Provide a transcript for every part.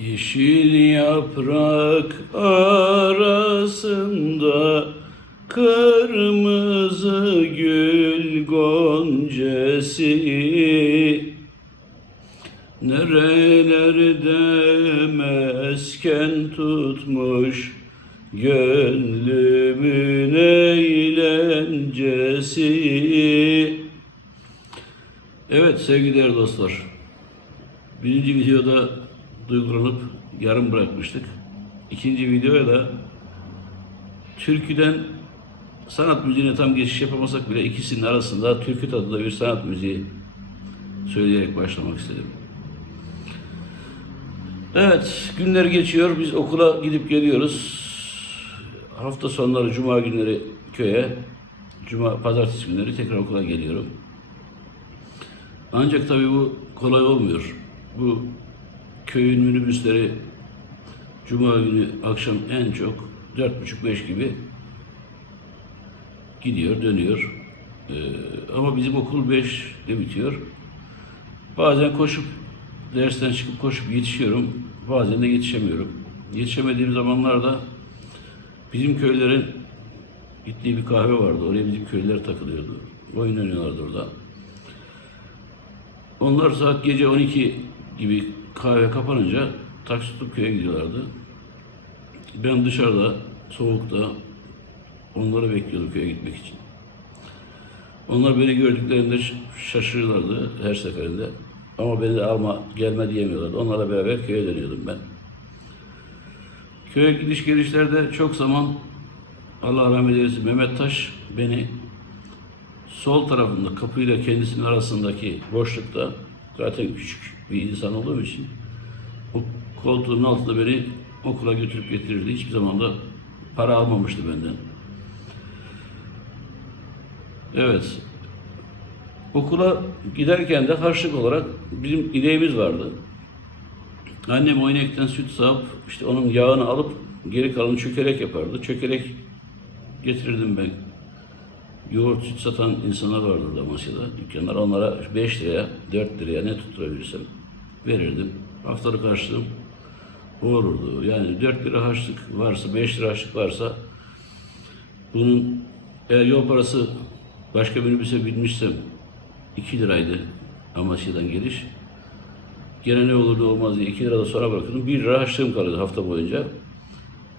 Yeşil yaprak arasında kırmızı gül goncesi. Nerelerde mesken tutmuş gönlümün eğlencesi. Evet sevgili dostlar Birinci videoda duygulanıp yarım bırakmıştık. İkinci videoya da türküden sanat müziğine tam geçiş yapamasak bile ikisinin arasında türkü tadında bir sanat müziği söyleyerek başlamak istedim. Evet, günler geçiyor. Biz okula gidip geliyoruz. Hafta sonları, cuma günleri köye, cuma, pazartesi günleri tekrar okula geliyorum. Ancak tabii bu kolay olmuyor. Bu köyün minibüsleri cuma günü akşam en çok dört buçuk beş gibi gidiyor, dönüyor. Ee, ama bizim okul beşte bitiyor. Bazen koşup dersten çıkıp koşup yetişiyorum. Bazen de yetişemiyorum. Yetişemediğim zamanlarda bizim köylerin gittiği bir kahve vardı. Oraya bizim köylüler takılıyordu. Oyun oynuyorlardı orada. Onlar saat gece 12 gibi kahve kapanınca taksi tutup köye gidiyorlardı. Ben dışarıda, soğukta onları bekliyordum köye gitmek için. Onlar beni gördüklerinde şaşırırlardı her seferinde. Ama beni de alma, gelme diyemiyorlardı. Onlarla beraber köye dönüyordum ben. Köye gidiş gelişlerde çok zaman Allah rahmet eylesin Mehmet Taş beni sol tarafında kapıyla kendisinin arasındaki boşlukta zaten küçük bir insan olduğum için o koltuğun altında beni okula götürüp getirirdi. Hiçbir zaman da para almamıştı benden. Evet. Okula giderken de harçlık olarak bizim ineğimiz vardı. Annem o inekten süt sağıp işte onun yağını alıp geri kalanı çökelek yapardı. Çökelek getirirdim ben yoğurt süt satan insanlar vardı Amasya'da. Dükkanlar onlara 5 liraya, 4 liraya ne tutturabilirsem verirdim. Haftalık harçlığım olurdu. Yani 4 lira harçlık varsa, 5 lira harçlık varsa bunun eğer yol parası başka minibüse binmişsem 2 liraydı Amasya'dan geliş. Gene ne olurdu olmaz diye 2 lira da sonra bırakırdım. 1 lira harçlığım kalırdı hafta boyunca.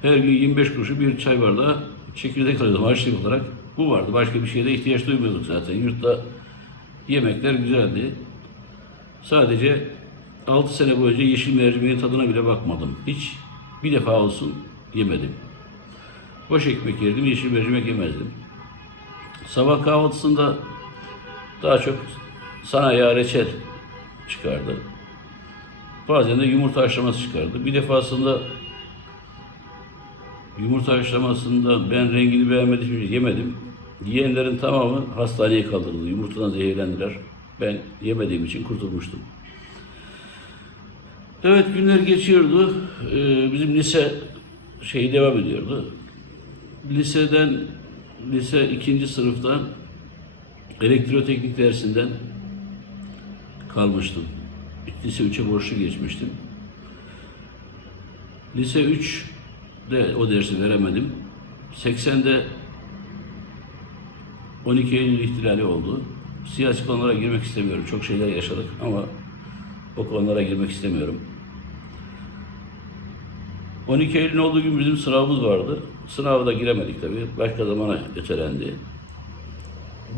Her gün 25 kuruşu bir çay bardağı çekirdek alıyordum harçlık olarak. Bu vardı. Başka bir şeye de ihtiyaç duymuyorduk zaten. Yurtta yemekler güzeldi. Sadece 6 sene boyunca yeşil mercimeğin tadına bile bakmadım. Hiç bir defa olsun yemedim. Boş ekmek yerdim, yeşil mercimek yemezdim. Sabah kahvaltısında daha çok sanayi reçel çıkardı. Bazen de yumurta haşlaması çıkardı. Bir defasında Yumurta haşlamasında ben rengini beğenmediğim için yemedim. Yiyenlerin tamamı hastaneye kaldırıldı. Yumurtadan zehirlendiler. Ben yemediğim için kurtulmuştum. Evet günler geçiyordu. Ee, bizim lise şeyi devam ediyordu. Liseden, lise ikinci sınıftan elektroteknik dersinden kalmıştım. Lise 3'e borçlu geçmiştim. Lise 3 de o dersi veremedim. 80'de 12 Eylül ihtilali oldu. Siyasi konulara girmek istemiyorum. Çok şeyler yaşadık ama o konulara girmek istemiyorum. 12 Eylül'ün olduğu gün bizim sınavımız vardı. Sınava da giremedik tabii. Başka zamana ötelendi.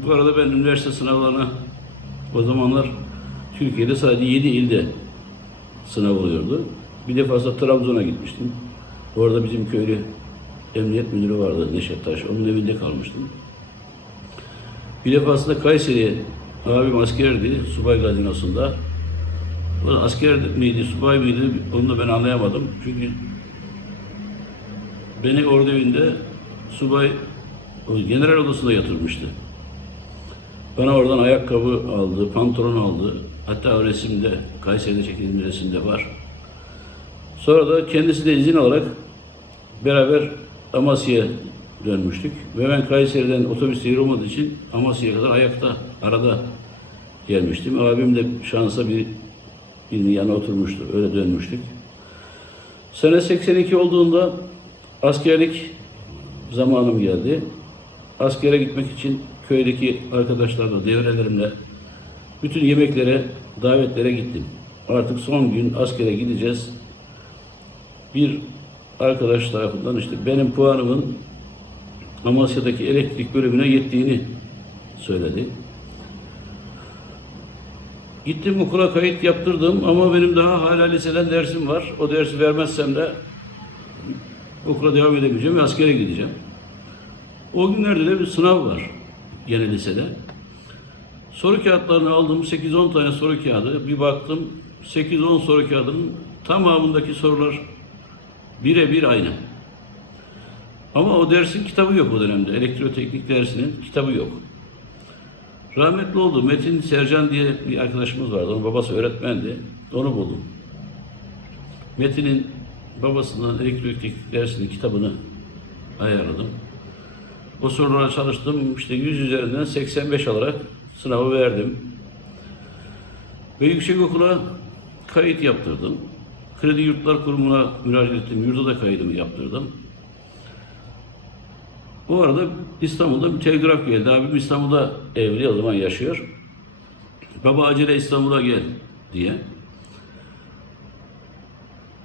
Bu arada ben üniversite sınavlarına o zamanlar Türkiye'de sadece 7 ilde sınav oluyordu. Bir defasında Trabzon'a gitmiştim. Orada bizim köylü emniyet müdürü vardı Neşet Taş. Onun evinde kalmıştım. Bir defasında Kayseri abim askerdi subay gazinosunda. O da asker miydi, subay mıydı onu da ben anlayamadım. Çünkü beni orada evinde subay general odasında yatırmıştı. Bana oradan ayakkabı aldı, pantolon aldı. Hatta o resimde, Kayseri'de çekildiğim resimde var. Sonra da kendisi de izin alarak beraber Amasya'ya dönmüştük. Ve ben Kayseri'den otobüs seyir olmadığı için Amasya'ya kadar ayakta, arada gelmiştim. Abim de şansa bir birinin yanına oturmuştu. Öyle dönmüştük. Sene 82 olduğunda askerlik zamanım geldi. Askere gitmek için köydeki arkadaşlarla, devrelerimle bütün yemeklere, davetlere gittim. Artık son gün askere gideceğiz. Bir arkadaş tarafından işte benim puanımın Amasya'daki elektrik bölümüne yettiğini söyledi. Gittim okula kayıt yaptırdım ama benim daha hala liseden dersim var. O dersi vermezsem de okula devam edemeyeceğim ve askere gideceğim. O günlerde de bir sınav var gene lisede. Soru kağıtlarını aldım. 8-10 tane soru kağıdı. Bir baktım 8-10 soru kağıdının tamamındaki sorular birebir aynı. Ama o dersin kitabı yok o dönemde. Elektroteknik dersinin kitabı yok. Rahmetli oldu. Metin Sercan diye bir arkadaşımız vardı. Onun babası öğretmendi. Onu buldum. Metin'in babasından elektroteknik dersinin kitabını ayarladım. O sorulara çalıştım. İşte 100 üzerinden 85 alarak sınavı verdim. Ve yüksekokula kayıt yaptırdım. Kredi Yurtlar Kurumu'na müracaat ettim. Yurda da kaydımı yaptırdım. Bu arada İstanbul'da bir telgraf geldi. Abim İstanbul'da evli, o zaman yaşıyor. Baba acele İstanbul'a gel diye.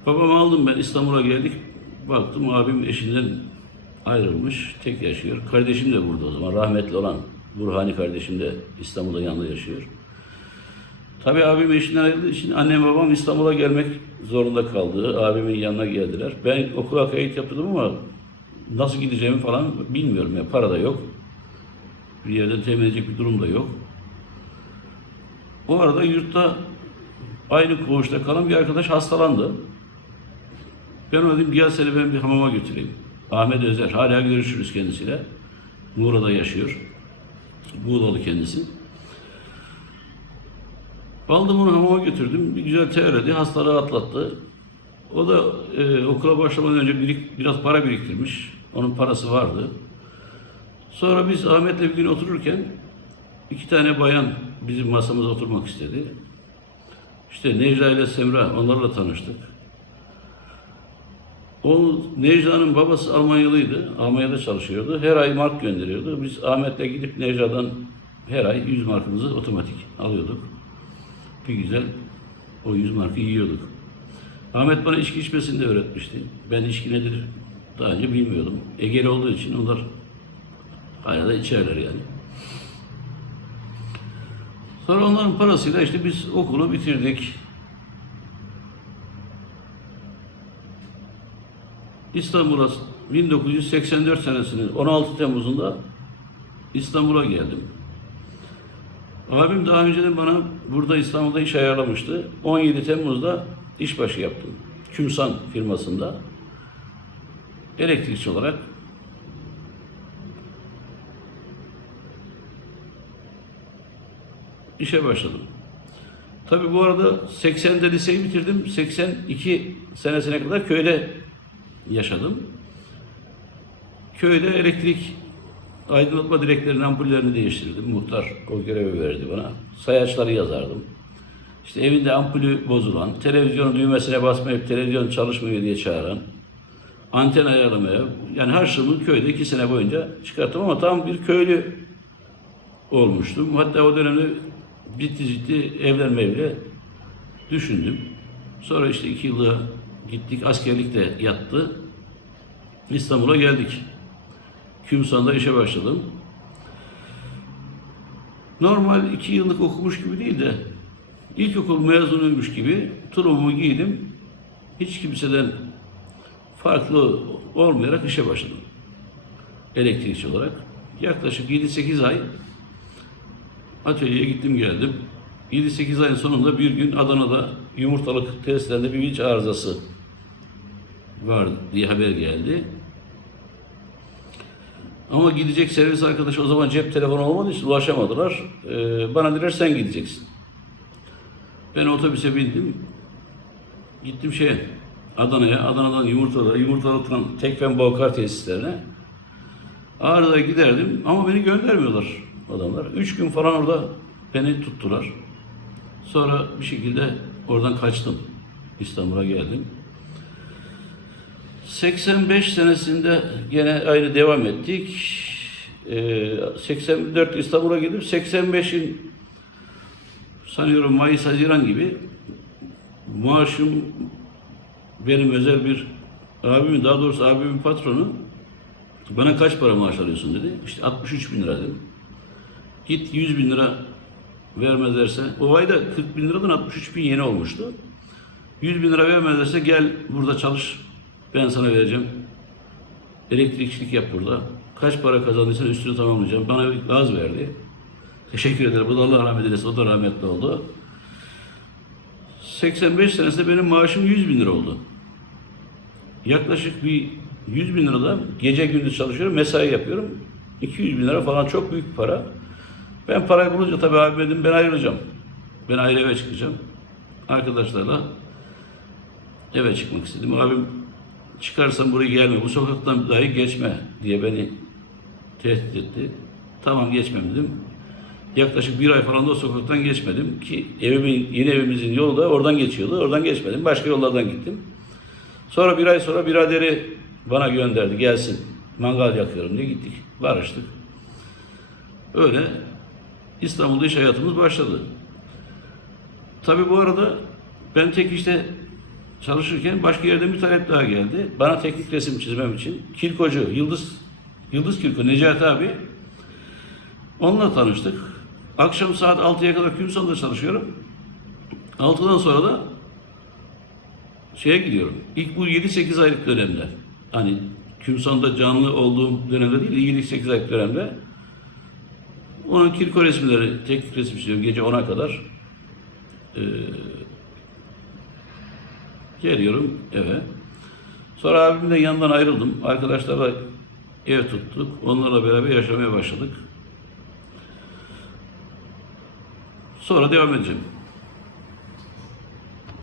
Babamı aldım ben İstanbul'a geldik. Baktım abim eşinden ayrılmış, tek yaşıyor. Kardeşim de burada o zaman, rahmetli olan Burhani kardeşim de İstanbul'da yanında yaşıyor. Tabii abim eşinden ayrıldığı için annem babam İstanbul'a gelmek zorunda kaldı. Abimin yanına geldiler. Ben okula kayıt yaptırdım ama nasıl gideceğimi falan bilmiyorum ya. Para da yok. Bir yerden temin edecek bir durum da yok. O arada yurtta aynı koğuşta kalan bir arkadaş hastalandı. Ben ona dedim gel seni ben bir hamama götüreyim. Ahmet Özer. Hala görüşürüz kendisiyle. Muğla'da yaşıyor. Muğla'lı kendisi. Aldım onu hamama götürdüm. Bir güzel terledi. Hastalığı atlattı. O da e, okula başlamadan önce birik, biraz para biriktirmiş. Onun parası vardı. Sonra biz Ahmet'le bir gün otururken iki tane bayan bizim masamıza oturmak istedi. İşte Necla ile Semra onlarla tanıştık. O Necla'nın babası Almanyalıydı. Almanya'da çalışıyordu. Her ay mark gönderiyordu. Biz Ahmet'le gidip Necla'dan her ay 100 markımızı otomatik alıyorduk. Bir güzel o 100 markı yiyorduk. Ahmet bana içki içmesini de öğretmişti. Ben içki nedir daha önce bilmiyordum. Egeli olduğu için onlar hala da içerler yani. Sonra onların parasıyla işte biz okulu bitirdik. İstanbul'a 1984 senesinin 16 Temmuz'unda İstanbul'a geldim. Abim daha önceden bana burada İstanbul'da iş ayarlamıştı. 17 Temmuz'da işbaşı yaptım. Kümsan firmasında elektrikçi olarak işe başladım. Tabi bu arada 80'de liseyi bitirdim. 82 senesine kadar köyde yaşadım. Köyde elektrik aydınlatma direklerinin ampullerini değiştirdim. Muhtar o görevi verdi bana. Sayaçları yazardım. İşte evinde ampulü bozulan, televizyonun düğmesine basmayıp televizyon çalışmıyor diye çağıran, anten ayarlamaya, yani harçlığımı köyde iki sene boyunca çıkarttım ama tam bir köylü olmuştum. Hatta o dönemde ciddi ciddi evlenmeyi bile düşündüm. Sonra işte iki yılda gittik, askerlik de yattı. İstanbul'a geldik. Kümsan'da işe başladım. Normal iki yıllık okumuş gibi değil de ilkokul mezunuymuş gibi tulumumu giydim. Hiç kimseden farklı olmayarak işe başladım. Elektrikçi olarak. Yaklaşık 7-8 ay atölyeye gittim geldim. 7-8 ayın sonunda bir gün Adana'da yumurtalık testlerinde bir vinç arızası var diye haber geldi. Ama gidecek servis arkadaşı o zaman cep telefonu olmadığı için ulaşamadılar. Ee, bana dediler sen gideceksin. Ben otobüse bindim. Gittim şeye Adana'ya, Adana'dan Yumurtalı'ya, Yumurtalı'dan Tekfen Balkar tesislerine. Ağrı'da giderdim ama beni göndermiyorlar adamlar. Üç gün falan orada beni tuttular. Sonra bir şekilde oradan kaçtım. İstanbul'a geldim. 85 senesinde gene aynı devam ettik. Ee, 84 İstanbul'a gidip 85'in sanıyorum Mayıs Haziran gibi maaşım benim özel bir abimin daha doğrusu abimin patronu bana kaç para maaş alıyorsun dedi. İşte 63 bin lira dedim. Git 100 bin lira vermezlerse o ayda 40 bin liradan 63 bin yeni olmuştu. 100 bin lira vermezlerse gel burada çalış ben sana vereceğim. Elektrikçilik yap burada. Kaç para kazandıysan üstünü tamamlayacağım. Bana bir gaz verdi. Teşekkür ederim. Bu da Allah rahmet eylesin. O da rahmetli oldu. 85 senesinde benim maaşım 100 bin lira oldu. Yaklaşık bir 100 bin lirada gece gündüz çalışıyorum, mesai yapıyorum. 200 bin lira falan çok büyük para. Ben parayı bulunca tabii abi dedim ben ayrılacağım. Ben ayrı eve çıkacağım. Arkadaşlarla eve çıkmak istedim. Abim çıkarsan buraya gelme, bu sokaktan dahi geçme diye beni tehdit etti. Tamam geçmem dedim. Yaklaşık bir ay falan da o sokaktan geçmedim ki evimin, yeni evimizin yolu da oradan geçiyordu. Oradan geçmedim. Başka yollardan gittim. Sonra bir ay sonra biraderi bana gönderdi gelsin. Mangal yakıyorum diye gittik. Barıştık. Öyle İstanbul'da iş hayatımız başladı. Tabii bu arada ben tek işte çalışırken başka yerden bir talep daha geldi. Bana teknik resim çizmem için. Kirkocu, Yıldız, Yıldız Kirko, Necati abi. Onunla tanıştık. Akşam saat 6'ya kadar Kümsan'da çalışıyorum. 6'dan sonra da şeye gidiyorum. İlk bu 7-8 aylık dönemde. Hani Kümsan'da canlı olduğum dönemde değil, 7-8 aylık dönemde. Onun kirko resimleri, teknik resim çiziyorum gece 10'a kadar. Ee, geliyorum eve. Sonra abimle yanından ayrıldım. Arkadaşlarla ev tuttuk. Onlarla beraber yaşamaya başladık. Sonra devam edeceğim.